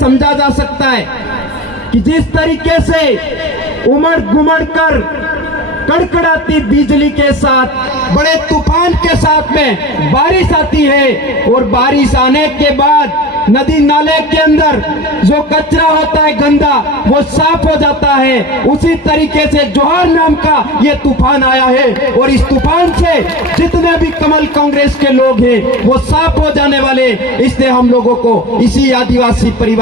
समझा जा सकता है कि जिस तरीके से उमड़ घुमड़ कर कड़कड़ाती बिजली के साथ बड़े तूफान के साथ में बारिश आती है और बारिश आने के बाद नदी नाले के अंदर जो कचरा होता है गंदा वो साफ हो जाता है, उसी तरीके से जोहर नाम का ये तूफान आया है और इस तूफान से जितने भी कमल कांग्रेस के लोग हैं वो साफ हो जाने वाले। इसलिए हम लोगों को इसी आदिवासी परिवार